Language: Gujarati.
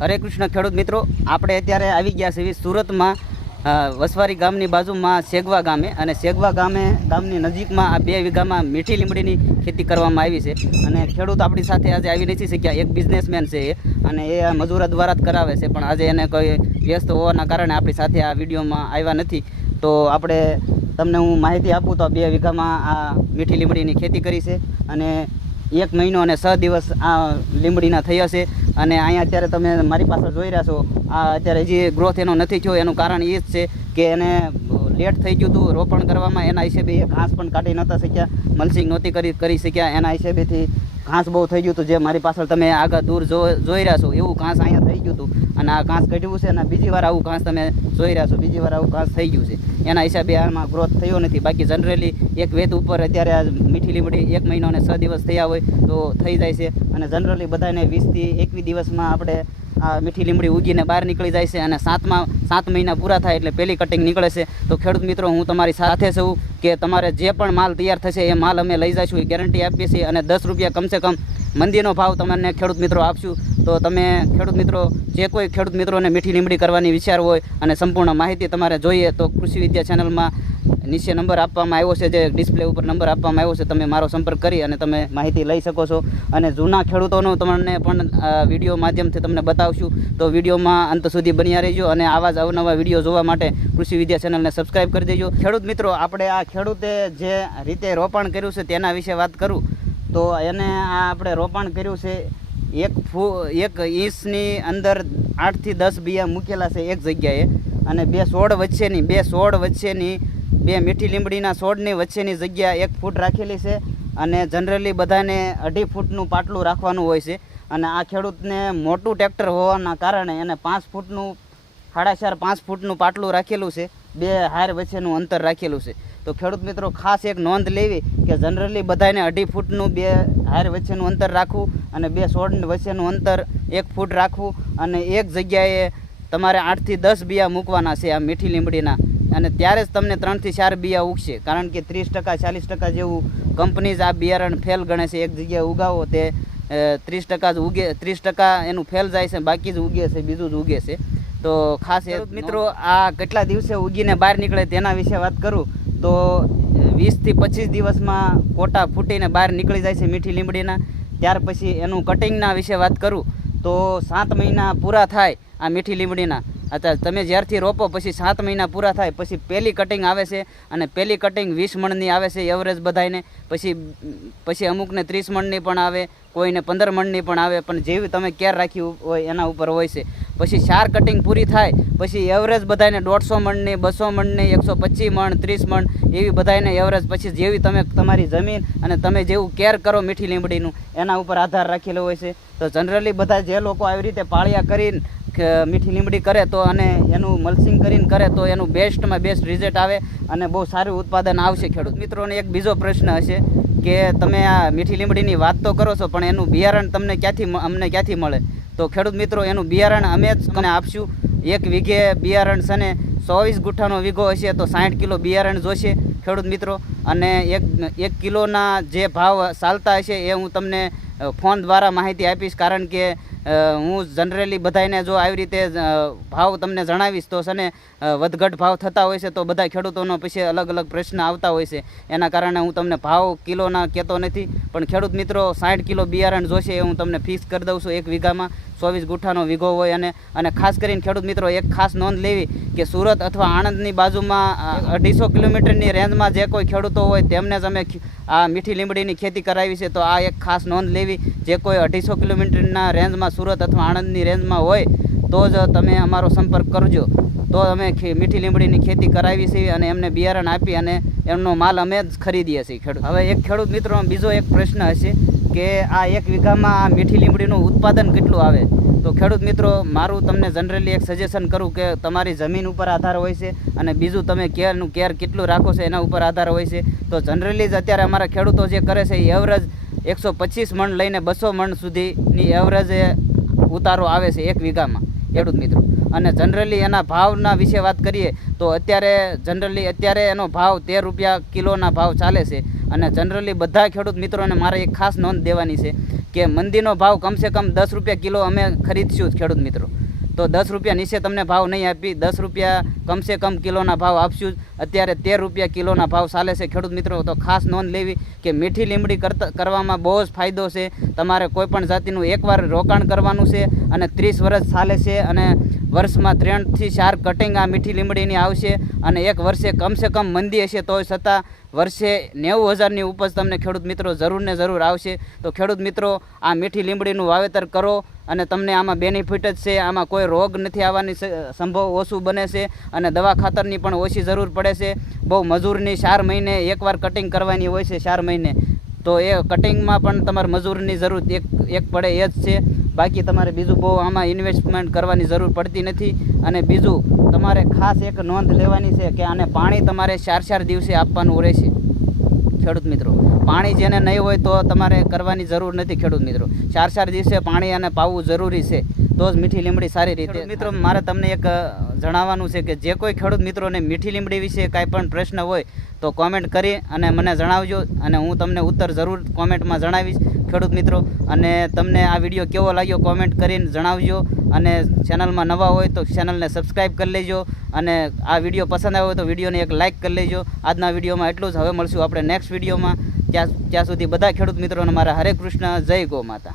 હરે કૃષ્ણ ખેડૂત મિત્રો, આપણે અત્યારે આવી ગયા છીએ સુરતમાં વસવારી ગામની બાજુમાં સેગવા ગામે, અને સેગવા ગામની નજીકમાં આ 2 વીઘામાં મીઠી લીમડીની ખેતી કરવામાં આવી છે. અને ખેડૂત આપણી સાથે આજે આવી નથી શક્યા. એક બિઝનેસમેન છે અને એ મજૂરા દ્વારા જ કરાવે છે, પણ આજે એને કોઈ વ્યસ્ત હોવાના કારણે આપણી સાથે આ વિડીયોમાં આવ્યા નથી. તો આપણે તમને હું માહિતી આપું તો 2 વીઘામાં આ મીઠી લીમડીની ખેતી કરી છે અને 1 મહિનો અને 6 દિવસ આ લીમડીના થઈ હશે. અને અહીંયા અત્યારે તમે મારી પાસે જોઈ રહ્યા છો, આ અત્યારે જે ગ્રોથ એનો નથી થયો એનું કારણ એ જ છે કે એને લેટ થઈ ગયું હતું રોપણ કરવામાં. એના હિસાબે એ ઘાસ પણ કાઢી નહોતા શક્યા, મલ્સિંગ નહોતી કરી શક્યા. એના હિસાબેથી ઘાસ બહુ થઈ ગયું હતું. જે મારી પાછળ તમે આગળ દૂર જોઈ રહ્યા છો એવું ઘાસ અહીંયા થઈ ગયું હતું. અને આ ઘાસ કાઢ્યું છે અને બીજી વાર આવું ઘાસ તમે જોઈ રહ્યા છો, બીજી વાર આવું ઘાસ થઈ ગયું છે. એના હિસાબે આમાં ગ્રોથ થયો નથી. બાકી જનરલી એક વેત ઉપર અત્યારે આ મીઠી લીમડી 1 મહિનો અને 6 દિવસ થયા હોય તો થઈ જાય છે. અને જનરલી બધાને 20 થી 21 દિવસમાં આપણે આ મીઠી લીમડી ઉગીને બહાર નીકળી જાય છે. અને 7 મહિના પૂરા થાય એટલે પહેલી કટિંગ નીકળે છે. તો ખેડૂત મિત્રો, હું તમારી સાથે છું કે તમારે જે પણ માલ તૈયાર થશે એ માલ અમે લઈ જઈશું, એ ગેરંટી આપીએ છીએ. અને 10 રૂપિયા કમસે કમ મંદીનો ભાવ તમને ખેડૂત મિત્રો આપશું. તો તમે ખેડૂત મિત્રો, જે કોઈ ખેડૂત મિત્રોને મીઠી લીમડી કરવાની વિચાર હોય અને સંપૂર્ણ માહિતી તમારે જોઈએ તો કૃષિ વિદ્યા ચેનલમાં નીચે નંબર આપવામાં આવ્યો છે, જે ડિસ્પ્લે ઉપર નંબર આપવામાં આવ્યો છે. તમે મારો સંપર્ક કરી અને તમે માહિતી લઈ શકો છો. અને જૂના ખેડૂતોનું તમને પણ વિડીયો માધ્યમથી તમને બતાવશું. તો વિડીયોમાં અંત સુધી બન્યા રહેજો અને આવા જ અવનવા વિડીયો જોવા માટે કૃષિ વિદ્યા ચેનલને સબસ્ક્રાઈબ કરી દેજો. ખેડૂત મિત્રો, આપણે આ ખેડૂતે જે રીતે રોપણ કર્યું છે તેના વિશે વાત કરું તો એને આ આપણે રોપણ કર્યું છે 1 ઇંચની અંદર 8 થી 10 બિયા મૂકેલા છે એક જગ્યાએ. અને 2 છોડ વચ્ચેની 2 મીઠી લીમડીના છોડની વચ્ચેની જગ્યા 1 ફૂટ રાખેલી છે. અને જનરલી બધાને 2.5 ફૂટનું પાટલું રાખવાનું હોય છે. અને આ ખેડૂતને મોટું ટ્રેક્ટર હોવાના કારણે એને 5 ફૂટનું 4.5 ફૂટનું પાટલું રાખેલું છે. 2 હાર વચ્ચેનું અંતર રાખેલું છે. તો ખેડૂત મિત્રો, ખાસ એક નોંધ લેવી કે જનરલી બધાને 2.5 ફૂટનું 2 હાર વચ્ચેનું અંતર રાખવું અને 2 છોડ વચ્ચેનું અંતર 1 ફૂટ રાખવું. અને એક જગ્યાએ તમારે 8 થી 10 બિયા મૂકવાના છે આ મીઠી લીમડીના. અને ત્યારે જ તમને 3 થી 4 બિયા ઉગશે. કારણ કે 30% 40% જેવું કંપનીઝ આ બિયારણ ફેલ ગણે છે. એક જગ્યાએ ઉગાવો તે 30% જ ઉગે, 30% એનું ફેલ જાય છે, બાકી જ ઉગે છે, બીજું જ ઉગે છે. તો ખાસ મિત્રો, આ કેટલા દિવસે ઉગીને બહાર નીકળે તેના વિશે વાત કરું તો 20 થી 25 દિવસમાં કોટા ફૂટીને બહાર નીકળી જાય છે મીઠી લીમડીના. ત્યાર પછી એનું કટિંગના વિશે વાત કરું તો 7 મહિના પૂરા થાય આ મીઠી લીમડીના. અત્યારે તમે જ્યારથી રોપો પછી 7 મહિના પૂરા થાય પછી પહેલી કટિંગ આવે છે. અને પહેલી કટિંગ 20 મણની આવે છે એવરેજ બધાને. પછી અમુકને 30 મણની પણ આવે, કોઈને 15 મણની પણ આવે. પણ જેવી તમે કેર રાખી હોય એના ઉપર હોય છે. પછી 4 કટિંગ પૂરી થાય પછી એવરેજ બધાને 150 મણની, 200 મણની, 125 મણ, 30 મણ એવી બધાને એવરેજ. પછી જેવી તમે તમારી જમીન અને તમે જેવું કેર કરો મીઠી લીમડીનું એના ઉપર આધાર રાખેલો હોય છે. તો જનરલી બધા જે લોકો આવી રીતે પાળિયા કરીને મીઠી લીમડી કરે તો અને એનું મલ્સિંગ કરીને કરે તો એનું બેસ્ટમાં બેસ્ટ રિઝલ્ટ આવે અને બહુ સારું ઉત્પાદન આવશે. ખેડૂત મિત્રોને એક બીજો પ્રશ્ન હશે કે તમે આ મીઠી લીમડીની વાત તો કરો છો, પણ એનું બિયારણ અમને ક્યાંથી મળે? તો ખેડૂત મિત્રો, એનું બિયારણ અમે જ તમને આપશું. 1 વીઘે બિયારણ છે ને 24 ગુઠ્ઠાનો વીઘો હશે તો 60 કિલો બિયારણ જોશે ખેડૂત મિત્રો. અને 1 કિલોના જે ભાવ ચાલતા હશે એ હું તમને ફોન દ્વારા માહિતી આપીશ. કારણ કે હું જનરલી બધાને જો આવી રીતે ભાવ તમને જણાવીશ તો છે ને વધઘટ ભાવ થતા હોય છે. તો બધા ખેડૂતોનો પછી અલગ અલગ પ્રશ્ન આવતા હોય છે. એના કારણે હું તમને ભાવ કિલોના કહેતો નથી. પણ ખેડૂત મિત્રો, 60 કિલો બિયારણ જોશે એ હું તમને ફિક્સ કરી દઉં છું. 1 વીઘામાં 24 ગુઠ્ઠાનો વીઘો હોય. અને ખાસ કરીને ખેડૂત મિત્રો, એક ખાસ નોંધ લેવી કે સુરત અથવા આણંદની બાજુમાં 250 કિલોમીટરની રેન્જમાં જે કોઈ ખેડૂતો હોય તેમને જ અમે આ મીઠી લીમડીની ખેતી કરાવી છે. તો આ એક ખાસ નોંધ લેવી, જે કોઈ 250 કિલોમીટરના રેન્જમાં સુરત અથવા આણંદની રેન્જમાં હોય તો જ તમે અમારો સંપર્ક કરજો. તો અમે મીઠી લીમડીની ખેતી કરાવી છે અને એમને બિયારણ આપી અને એમનો માલ અમે જ ખરીદીએ છીએ ખેડૂત. હવે એક ખેડૂત મિત્રો બીજો એક પ્રશ્ન હશે કે આ 1 વીઘામાં આ મીઠી લીમડીનું ઉત્પાદન કેટલું આવે? તો ખેડૂત મિત્રો, મારું તમને જનરલી એક સજેશન કરું કે તમારી જમીન ઉપર આધાર હોય છે અને બીજું તમે કેર કેટલું રાખો છો એના ઉપર આધાર હોય છે. તો જનરલી જ અત્યારે અમારા ખેડૂતો જે કરે છે એ એવરેજ 125 મણ લઈને 200 મણ સુધીની એવરેજ ઉતારો આવે છે 1 વીઘામાં ખેડૂત મિત્રો. અને જનરલી એના ભાવના વિશે વાત કરીએ તો અત્યારે એનો ભાવ 13 રૂપિયા કિલોના ભાવ ચાલે છે. અને જનરલી બધા ખેડૂત મિત્રોને મારે એક ખાસ નોંધ દેવાની છે કે મંદીનો ભાવ કમસે કમ 10 રૂપિયા કિલો અમે ખરીદશું ખેડૂત મિત્રો. તો 10 રૂપિયા નીચે તમને ભાવ નહીં આપી, 10 રૂપિયા કમસે કમ કિલોના ભાવ આપશું. અત્યારે 13 રૂપિયા કિલોના ભાવ ચાલે છે ખેડૂત મિત્રો. તો ખાસ નોંધ લેવી કે મીઠી લીમડી કરવામાં બહુ જ ફાયદો છે. તમારે કોઈ પણ જાતિનું એકવાર રોકાણ કરવાનું છે અને 30 વર્ષ ચાલે છે અને વર્ષમાં 3 થી 4 કટિંગ આ મીઠી લીમડીની આવશે અને એક વર્ષે કમસે કમ મંદી હશે તો છતાં વર્ષે 90,000ની ઉપજ તમને ખેડૂત મિત્રો જરૂર ને જરૂર આવશે. તો ખેડૂત મિત્રો આ મીઠી લીમડીનું વાવેતર કરો અને તમને આમાં બેનિફિટ જ છે. આમાં કોઈ રોગ નથી આવવાની સંભવ ઓછું બને છે અને દવા ખાતરની પણ ઓછી જરૂર પડે છે. બહુ મજૂરની 4 મહિને એકવાર કટિંગ કરવાની હોય છે, 4 મહિને. તો એ કટિંગમાં પણ તમારે મજૂરની જરૂર એક પડે એ જ છે. બાકી તમારે બીજું બહુ આમાં ઇન્વેસ્ટમેન્ટ કરવાની જરૂર પડતી નથી. અને બીજું તમારે ખાસ એક નોંધ લેવાની છે કે આને પાણી તમારે 4 દિવસે આપવાનું રહેશે ખેડૂત મિત્રો. પાણી જેને નહીં હોય તો તમારે કરવાની જરૂર નથી ખેડૂત મિત્રો. 4 દિવસે પાણી અને પાવું જરૂરી છે તો જ મીઠી લીમડી સારી રીતે. મિત્રો મારે તમને એક જણાવવાનું છે કે જે કોઈ ખેડૂત મિત્રોને મીઠી લીમડી વિશે કાંઈ પણ પ્રશ્ન હોય તો કોમેન્ટ કરી અને મને જણાવજો અને હું તમને ઉત્તર જરૂર કોમેન્ટમાં જણાવીશ ખેડૂત મિત્રો. અને તમને આ વિડીયો કેવો લાગ્યો કોમેન્ટ કરીને જણાવજો અને ચેનલમાં નવા હોય તો ચેનલને સબસ્ક્રાઈબ કરી લેજો અને આ વિડીયો પસંદ આવ્યો હોય તો વિડીયોને એક લાઇક કરી લેજો. આજના વિડીયોમાં એટલું જ. હવે મળશું આપણે નેક્સ્ટ વિડીયોમાં. ત્યાં સુધી બધા ખેડૂત મિત્રોને મારા હરે કૃષ્ણ, જય ગૌ માતા.